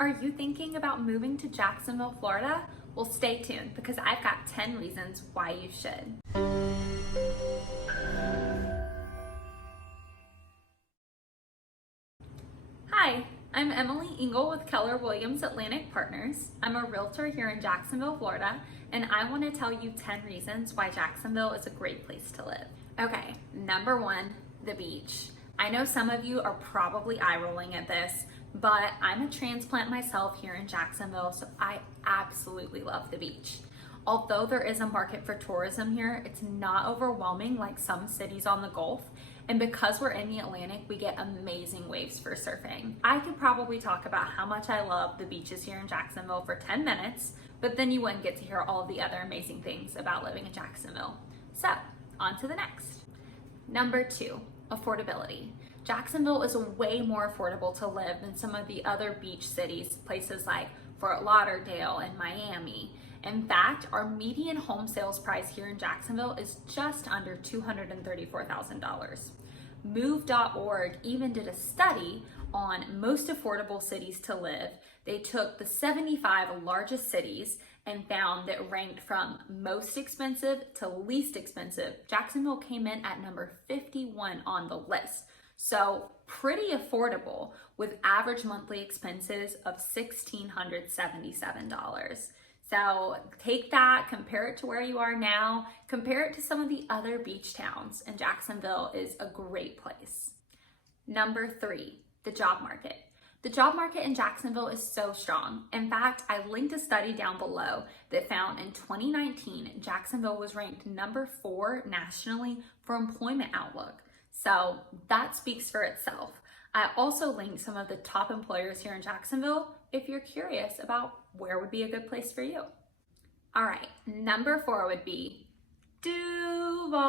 Are you thinking about moving to Jacksonville, Florida? Well, stay tuned because I've got 10 reasons why you should. Hi, I'm Emily Ingle with Keller Williams Atlantic Partners. I'm a realtor here in Jacksonville, Florida, and I want to tell you 10 reasons why Jacksonville is a great place to live. Okay, number one, the beach. I know some of you are probably eye rolling at this, but I'm a transplant myself here in Jacksonville, so I absolutely love the beach. Although there is a market for tourism here, it's not overwhelming like some cities on the Gulf. And because we're in the Atlantic, we get amazing waves for surfing. I could probably talk about how much I love the beaches here in Jacksonville for 10 minutes, but then you wouldn't get to hear all of the other amazing things about living in Jacksonville. So, on to the next. Number two, affordability. Jacksonville is way more affordable to live than some of the other beach cities, places like Fort Lauderdale and Miami. In fact, our median home sales price here in Jacksonville is just under $234,000. Move.org even did a study on most affordable cities to live. They took the 75 largest cities and found that ranked from most expensive to least expensive, Jacksonville came in at number 51 on the list. So pretty affordable with average monthly expenses of $1,677. So take that, compare it to where you are now, compare it to some of the other beach towns, and Jacksonville is a great place. Number three, the job market. The job market in Jacksonville is so strong. In fact, I linked a study down below that found in 2019, Jacksonville was ranked number 4 nationally for Employment Outlook. So that speaks for itself. I also linked some of the top employers here in Jacksonville if you're curious about where would be a good place for you. All right, number 4 would be Duval.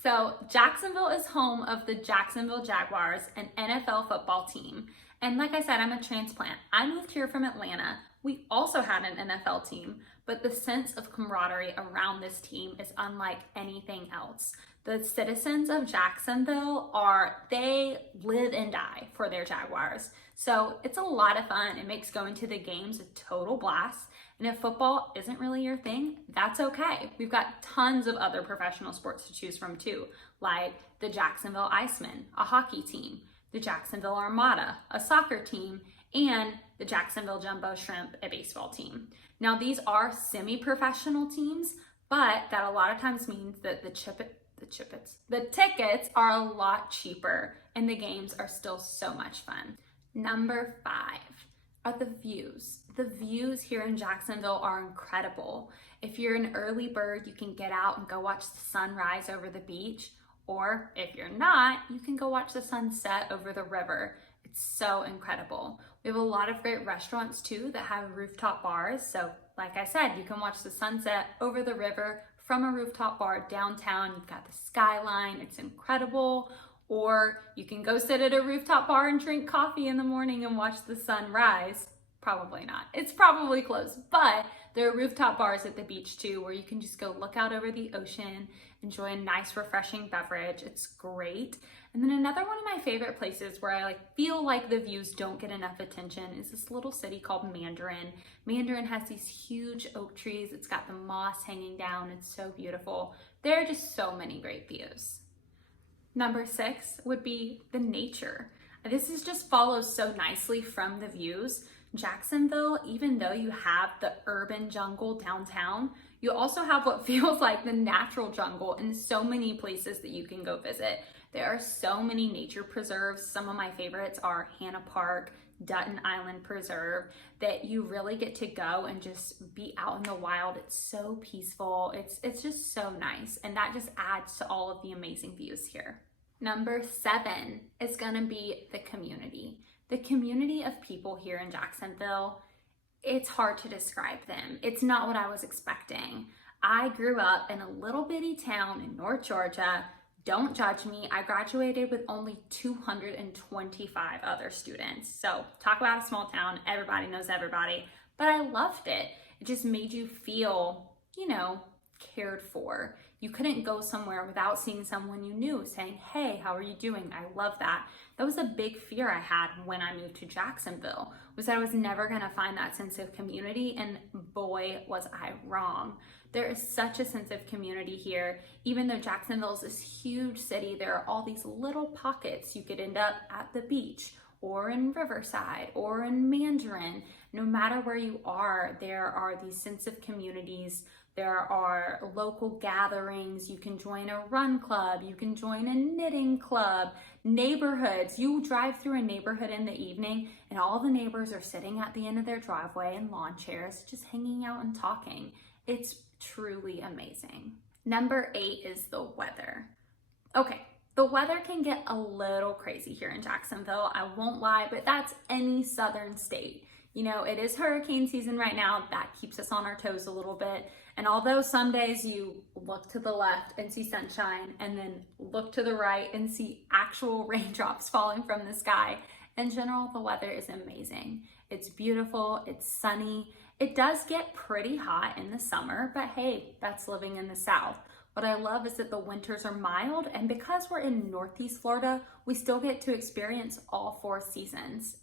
So Jacksonville is home of the Jacksonville Jaguars, an NFL football team. And like I said, I'm a transplant. I moved here from Atlanta. We also had an NFL team, but the sense of camaraderie around this team is unlike anything else. The citizens of Jacksonville they live and die for their Jaguars. So it's a lot of fun. It makes going to the games a total blast. And if football isn't really your thing, that's okay. We've got tons of other professional sports to choose from too, like the Jacksonville Icemen, a hockey team, the Jacksonville Armada, a soccer team, and the Jacksonville Jumbo Shrimp, a baseball team. Now these are semi-professional teams, but that a lot of times means that the tickets are a lot cheaper and the games are still so much fun. Number 5 are the views. The views here in Jacksonville are incredible. If you're an early bird, you can get out and go watch the sunrise over the beach, or if you're not, you can go watch the sunset over the river. It's so incredible. We have a lot of great restaurants too that have rooftop bars. So like I said, you can watch the sunset over the river from a rooftop bar downtown. You've got the skyline, it's incredible. Or you can go sit at a rooftop bar and drink coffee in the morning and watch the sun rise. Probably not. It's probably closed, but there are rooftop bars at the beach too where you can just go look out over the ocean, enjoy a nice refreshing beverage. It's great. And then another one of my favorite places where I feel like the views don't get enough attention is this little city called Mandarin. Mandarin has these huge oak trees. It's got the moss hanging down. It's so beautiful. There are just so many great views. Number 6 would be the nature. This just follows so nicely from the views. Jacksonville, even though you have the urban jungle downtown, you also have what feels like the natural jungle in so many places that you can go visit. There are so many nature preserves. Some of my favorites are Hannah Park, Dutton Island Preserve, that you really get to go and just be out in the wild. It's so peaceful. It's just so nice. And that just adds to all of the amazing views here. Number 7 is gonna be the community. The community of people here in Jacksonville, it's hard to describe them. It's not what I was expecting. I grew up in a little bitty town in North Georgia. Don't judge me. I graduated with only 225 other students. So talk about a small town. Everybody knows everybody, but I loved it. It just made you feel, cared for. You couldn't go somewhere without seeing someone you knew saying, hey, how are you doing? I love that. That was a big fear I had when I moved to Jacksonville, was that I was never gonna find that sense of community, and boy, was I wrong. There is such a sense of community here. Even though Jacksonville is this huge city, there are all these little pockets. You could end up at the beach or in Riverside or in Mandarin. No matter where you are, there are these sense of communities. There are local gatherings. You can join a run club. You can join a knitting club. Neighborhoods. You drive through a neighborhood in the evening and all the neighbors are sitting at the end of their driveway in lawn chairs, just hanging out and talking. It's truly amazing. Number 8 is the weather. Okay, the weather can get a little crazy here in Jacksonville. I won't lie, but that's any southern state. You know, it is hurricane season right now. That keeps us on our toes a little bit. And although some days you look to the left and see sunshine and then look to the right and see actual raindrops falling from the sky, in general, the weather is amazing. It's beautiful, it's sunny. It does get pretty hot in the summer, but hey, that's living in the South. What I love is that the winters are mild, and because we're in Northeast Florida, we still get to experience all 4 seasons.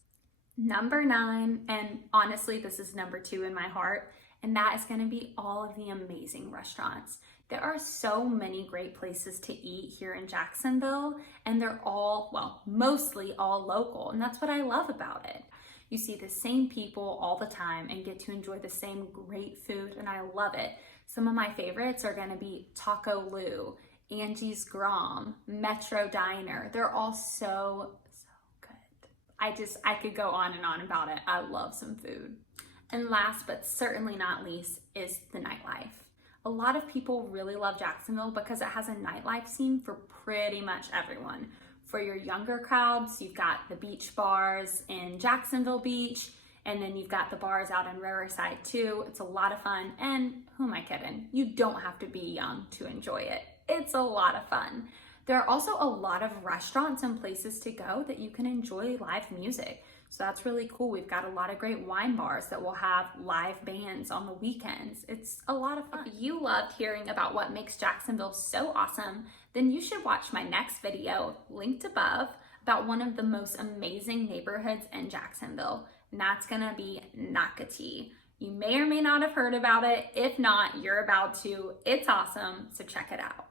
Number 9, and honestly, this is number 2 in my heart, and that is gonna be all of the amazing restaurants. There are so many great places to eat here in Jacksonville, and they're all, well, mostly all local, and that's what I love about it. You see the same people all the time and get to enjoy the same great food, and I love it. Some of my favorites are gonna be Taco Lou, Angie's Grom, Metro Diner. They're all so good. I could go on and on about it. I love some food. And last but certainly not least is the nightlife. A lot of people really love Jacksonville because it has a nightlife scene for pretty much everyone. For your younger crowds, you've got the beach bars in Jacksonville Beach, and then you've got the bars out in Riverside too. It's a lot of fun, and who am I kidding? You don't have to be young to enjoy it. It's a lot of fun. There are also a lot of restaurants and places to go that you can enjoy live music. So that's really cool. We've got a lot of great wine bars that will have live bands on the weekends. It's a lot of fun. If you loved hearing about what makes Jacksonville so awesome, then you should watch my next video, linked above, about one of the most amazing neighborhoods in Jacksonville, and that's gonna be Nocatee. You may or may not have heard about it. If not, you're about to. It's awesome, so check it out.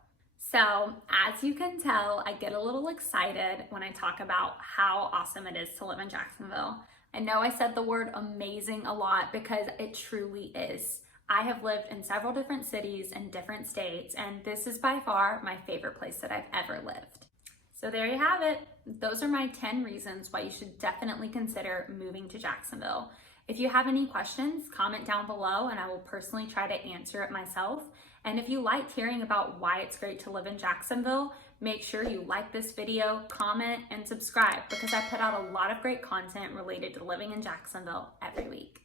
So as you can tell, I get a little excited when I talk about how awesome it is to live in Jacksonville. I know I said the word amazing a lot because it truly is. I have lived in several different cities and different states, and this is by far my favorite place that I've ever lived. So there you have it. Those are my 10 reasons why you should definitely consider moving to Jacksonville. If you have any questions, comment down below and I will personally try to answer it myself. And if you liked hearing about why it's great to live in Jacksonville, make sure you like this video, comment, and subscribe because I put out a lot of great content related to living in Jacksonville every week.